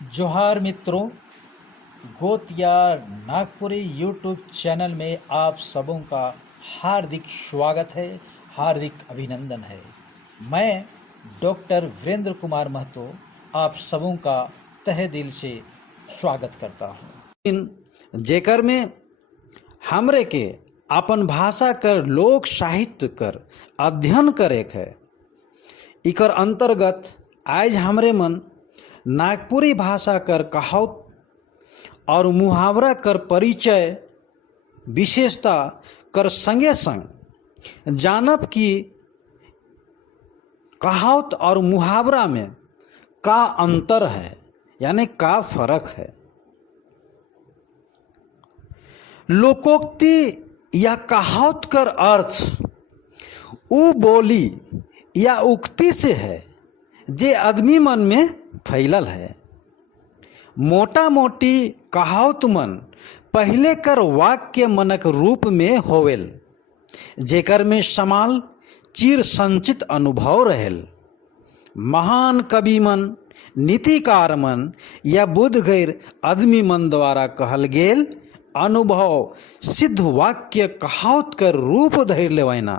जोहार मित्रों, गोतिया नागपुरी यूट्यूब चैनल में आप सबों का हार्दिक स्वागत है, हार्दिक अभिनंदन है। मैं डॉक्टर वीरेंद्र कुमार महतो आप सबों का तहे दिल से स्वागत करता हूँ। जेकर में हमरे के अपन भाषा कर लोक साहित्य कर अध्ययन करे है। इकर अंतर्गत आज हमरे मन नागपुरी भाषा कर कहावत और मुहावरा कर परिचय विशेषता कर संगे संग जानब कि कहावत और मुहावरा में का अंतर है, यानी का फर्क है। लोकोक्ति या कहावत कर अर्थ उ बोली या उक्ति से है जे आदमी मन में फैलल है। मोटा मोटी कहावत मन पहले कर वाक्य मनक रूप में होवेल, जेकर में समाल चिर संचित अनुभव रहेल। महान कवि मन, नीतिकार मन या बुद्ध गैर आदमी मन द्वारा कहल गेल अनुभव सिद्ध वाक्य कहावत कर रूप धैर लेवैना।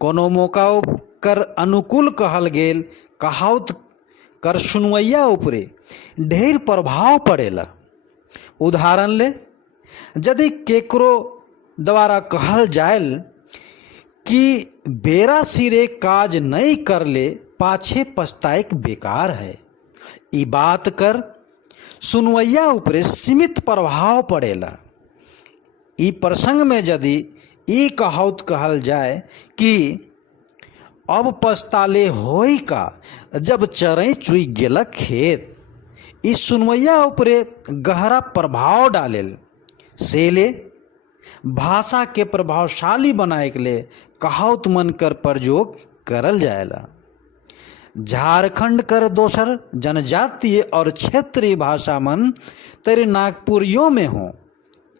कोनो मौका कर अनुकूल कहल गेल कहावत कर सुनवैया उपरे ढेर प्रभाव पड़ेला। उदाहरण ले, यदि केकरो द्वारा कहल जायल कि बेरा सिरे काज नहीं कर ले पाछे पछताएक बेकार है, ई बात कर सुनवैया उपरे सीमित प्रभाव पड़ेला। ई प्रसंग में यदि ई कहावत कहल जाए कि अब पछताले होई का जब चरई चुई गेला खेत, इस सुनवैया उपरे गहरा प्रभाव डालेल। सेले भाषा के प्रभावशाली बनाए के लिए कहावत मन कर प्रयोग करल जाएला। झारखंड कर दोसर जनजातीय और क्षेत्रीय भाषा मन तेरे नागपुरियों में हो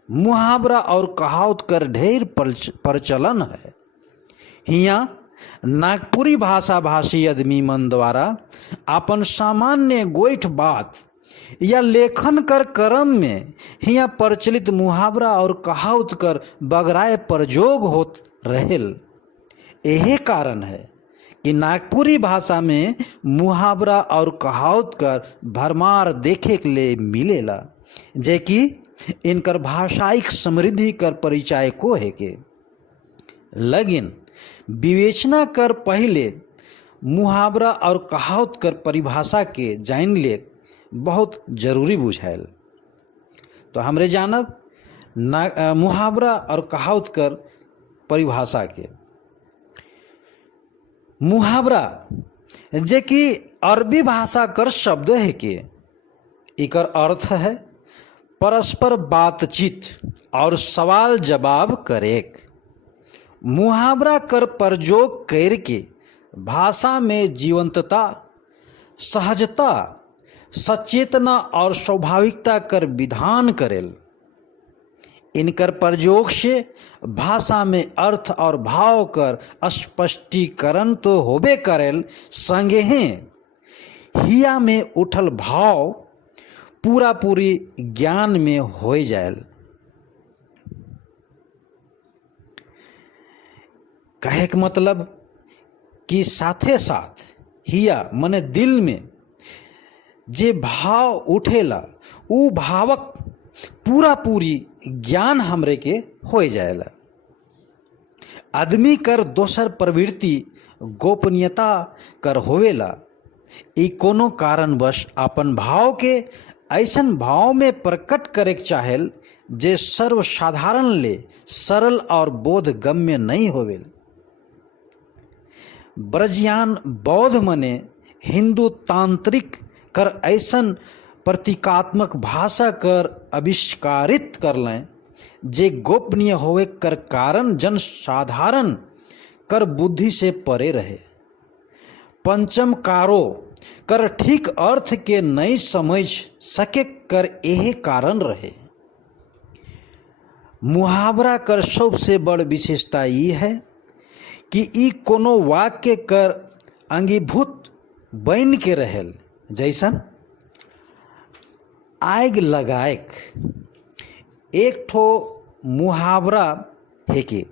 मुहावरा और कहावत कर ढेर प्रचलन है। हिया नागपुरी भाषा भाषी आदमी मन द्वारा अपन सामान्य गोइठ बात या लेखन कर क्रम में हिया प्रचलित मुहावरा और कहावत कर बगराए प्रयोग होत रहेल। यही कारण है कि नागपुरी भाषा में मुहावरा और कहावत कर भरमार देखे के लिए मिलेला, जे कि इनकर भाषाइक समृद्धि कर परिचय को है के लगिन विवेचना कर पहले मुहावरा और कहावत कर परिभाषा के जान ले बहुत जरूरी बुझायल। तो हमरे जानब मुहावरा और कहावत कर परिभाषा के। मुहावरा जे कि अरबी भाषा कर शब्द है के इकर अर्थ है परस्पर बातचीत और सवाल जवाब करेक। मुहावरा कर प्रयोग करके भाषा में जीवंतता, सहजता, सचेतना और स्वाभाविकता कर विधान करेल। इनकर प्रयोग से भाषा में अर्थ और भाव कर स्पष्टीकरण तो होबे करेल, संगे हिया में उठल भाव पूरा पूरी ज्ञान में हो जाएल। कहे के मतलब कि साथे साथ हिया मने दिल में जे भाव उठेला उ भावक पूरा पूरी ज्ञान हमरे के हो जाएला। आदमी कर दोसर प्रवृत्ति गोपनीयता कर होवेला। ई कोनो कारणवश अपन भाव के ऐसन भाव में प्रकट करे चाहेल जे सर्वसाधारण ले सरल और बोधगम्य नहीं होवेल। ब्रजियान बौद्ध मने हिंदू तांत्रिक कर ऐसन प्रतीकात्मक भाषा कर आविष्कारित कर लें जे गोपनीय होवे कर कारण जन साधारण कर बुद्धि से परे रहे। पंचम कारो कर ठीक अर्थ के नहीं समझ सके कर यही कारण रहे। मुहावरा कर सबसे बड़ विशेषता ये है कि ई कोनो वाक्य कर अंगीभूत बन के रहेल। जैसन आग लगाएक एक ठो मुहावरा है कि,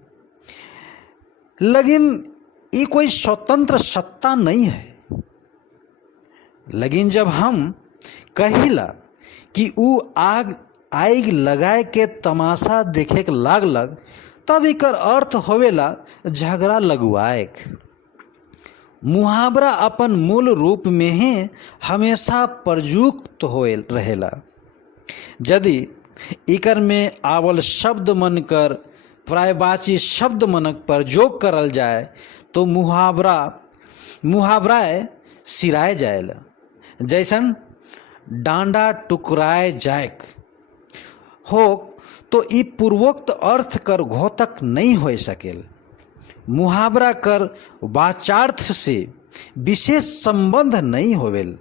लेकिन ये कोई स्वतंत्र सत्ता नहीं है। लेकिन जब हम कहिला कि ऊ आग लगाए के तमाशा देखे के लागलक, तब एकर अर्थ होवेला झगड़ा लगवाएक। मुहावरा अपन मूल रूप में ही हमेशा प्रयुक्त होए रहेला। यदि इकर में आवल शब्द मन कर प्रायवाची शब्द मनक प्रयोग करल जाए तो मुहावराए सिराए जाएला। जैसन डांडा टुकराए जाएक हो तो ई पूर्वोक्त अर्थ कर घोतक नहीं हो सकेल। मुहावरा कर वाचार्थ से विशेष संबंध नहीं होवेल,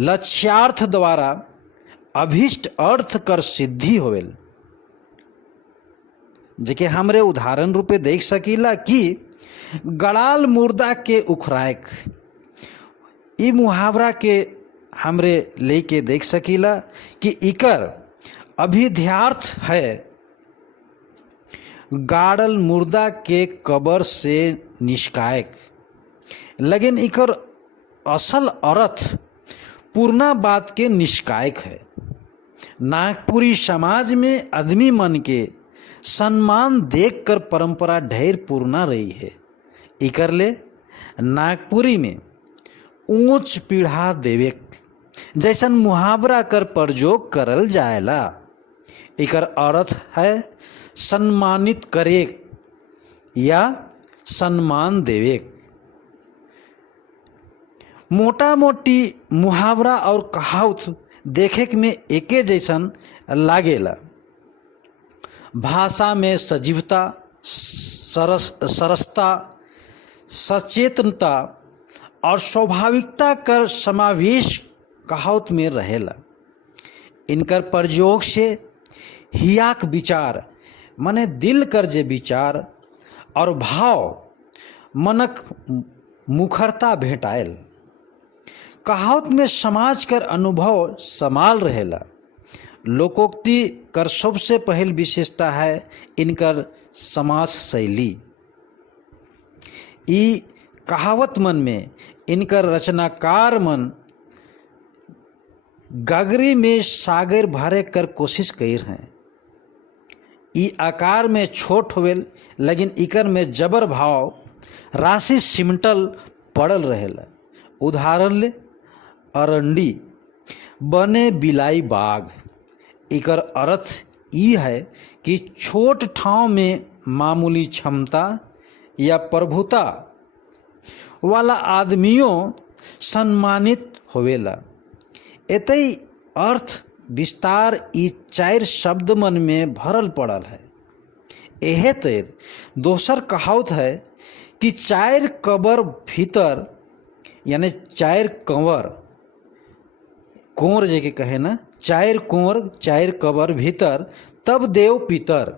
लक्ष्यार्थ द्वारा अभिष्ट अर्थ कर सिद्धि होवेल। जेके हमरे उदाहरण रूपे देख सकीला कि गड़ाल मुर्दा के उखराएक, ई मुहावरा के हमरे लेके देख सकीला कि इकर अभिध्यार्थ है गाड़ल मुर्दा के कबर से निष्कायक। लेकिन इकर असल अर्थ पूर्णा बात के निष्कायक है। नागपुरी समाज में आदमी मन के सम्मान देखकर परंपरा ढेर पूर्णा रही है। इकर ले नागपुरी में ऊंच पीढ़ा देवे जैसन मुहावरा कर प्रयोग करल जाएला। इकर अर्थ है सम्मानित करे या सम्मान देवे। मोटा मोटी मुहावरा और कहावत देखे में एके जैसन लागेला। भाषा में सजीवता, सरसता, सचेतनता और स्वाभाविकता कर समावेश कहावत में रहेला। इनकर प्रयोग से हियाक विचार मने दिल कर जे विचार और भाव मनक मुखरता भेटाएल। कहावत में समाज कर अनुभव समाल रहेला। लोकोक्ति कर सबसे पहल विशेषता है इनकर समास शैली। ई कहावत मन में इनकर रचनाकार मन गगरी में सागर भरे कर कोशिश कर हैं। ई आकार में छोट होवेल, लेकिन इकर में जबर भाव राशि सिमटल पड़ल रहेला। उदाहरण ले अरंडी बने बिलाई बाग। इकर अर्थ ई है कि छोट ठाव में मामूली क्षमता या प्रभुता वाला आदमियों सम्मानित होवेला। एतई अर्थ विस्तार ई चार शब्द मन में भरल पड़ल है। एहे तेर दोसर कहावत है कि चार कबर भीतर यानी चार कंवर कोर जे के कहे ना, चार कोर चार कबर भीतर तब देव पितर,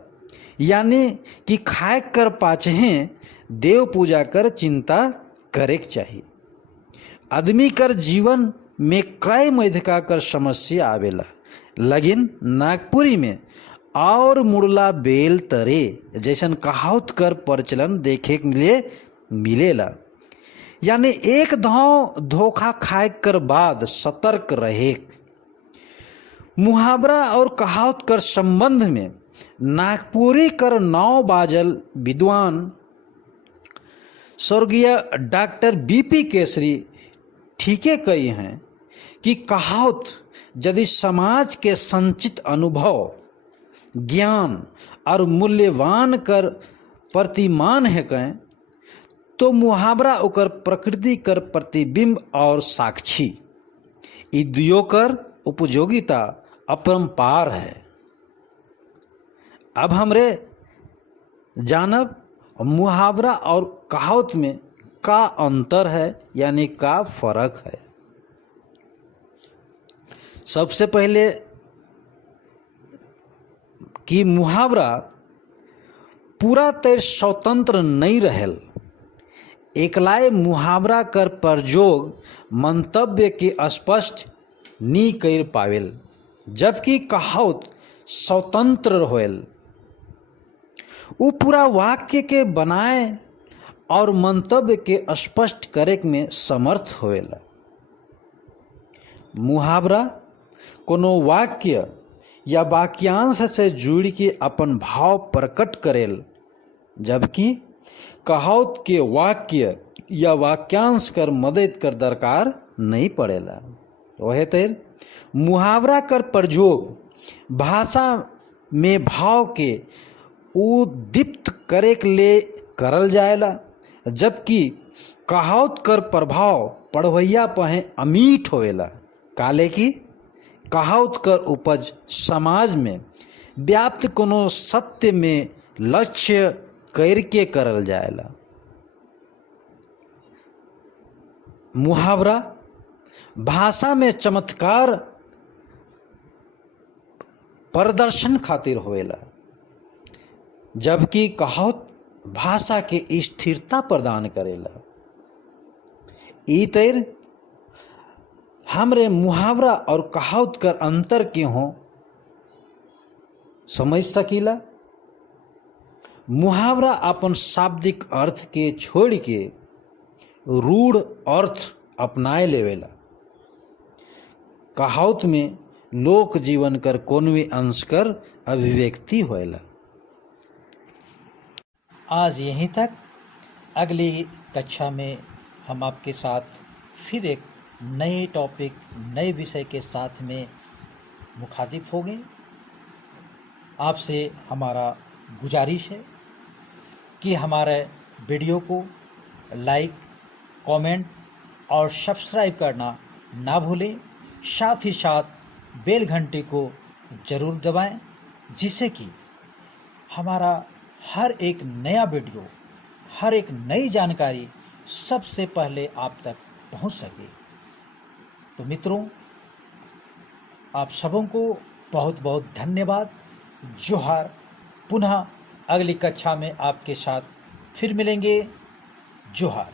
यानी कि खाए कर पाछे देव पूजा कर चिंता करे के चाहिए। आदमी कर जीवन में कई मध्यका कर समस्या आवेला, लेकिन नागपुरी में और मुड़ला बेल तरे जैसन कहावत कर प्रचलन देखे के लिए मिलेला। यानी एक धोखा खाए कर बाद सतर्क रहे। मुहावरा और कहावत कर संबंध में नागपुरी कर 9 बाजल विद्वान स्वर्गीय डॉक्टर बीपी केसरी ठीके कही हैं कि कहावत यदि समाज के संचित अनुभव, ज्ञान और मूल्यवान कर प्रतिमान है कहें तो मुहावरा ओकर प्रकृति कर प्रतिबिंब और साक्षी। ई दुयो कर उपयोगिता अपरंपार है। अब हमरे जानब मुहावरा और कहावत में का अंतर है यानी का फर्क है। सबसे पहले कि मुहावरा पूरा तैर स्वतंत्र नहीं रहेल। एकलाए मुहावरा कर प्रयोग मंतव्य के स्पष्ट नी कर पावेल। जबकि कहावत स्वतंत्र होएल। वो पूरा वाक्य के बनाए और मंतव्य के स्पष्ट करे में समर्थ होएला। मुहावरा कोनो वाक्य या वाक्यांश से जुड़ के अपन भाव प्रकट करेल, जबकि कहावत के वाक्य या वाक्यांश कर मदद कर दरकार नहीं पड़ेला। वह तेर मुहावरा कर प्रयोग भाषा में भाव के उद्दीप्त करे के लिए करल जाएला, जबकि कहावत कर प्रभाव पढ़वैया पहे अमीठ होएला। काले की कहावत कर उपज समाज में व्याप्त कोनो सत्य में लक्ष्य करके करल जाएला। मुहावरा भाषा में चमत्कार प्रदर्शन खातिर होएला, जबकि कहावत भाषा के स्थिरता प्रदान करेला। ई तैर हमरे मुहावरा और कहावत कर अंतर के हों समझ सकीला। मुहावरा अपन शाब्दिक अर्थ के छोड़ के रूढ़ अर्थ अपनाए लेवेला। कहावत में लोक जीवन कर कोनवे अंश कर अभिव्यक्ति होएला। आज यहीं तक। अगली कक्षा में हम आपके साथ फिर एक नए टॉपिक, नए विषय के साथ में मुखातिब होंगे। आपसे हमारा गुजारिश है कि हमारे वीडियो को लाइक, कमेंट और सब्सक्राइब करना ना भूलें। साथ ही साथ बेल घंटे को ज़रूर दबाएं, जिससे कि हमारा हर एक नया वीडियो, हर एक नई जानकारी सबसे पहले आप तक पहुंच सके। तो मित्रों, आप सबों को बहुत बहुत धन्यवाद। जोहार। पुनः अगली कक्षा में आपके साथ फिर मिलेंगे। जोहार।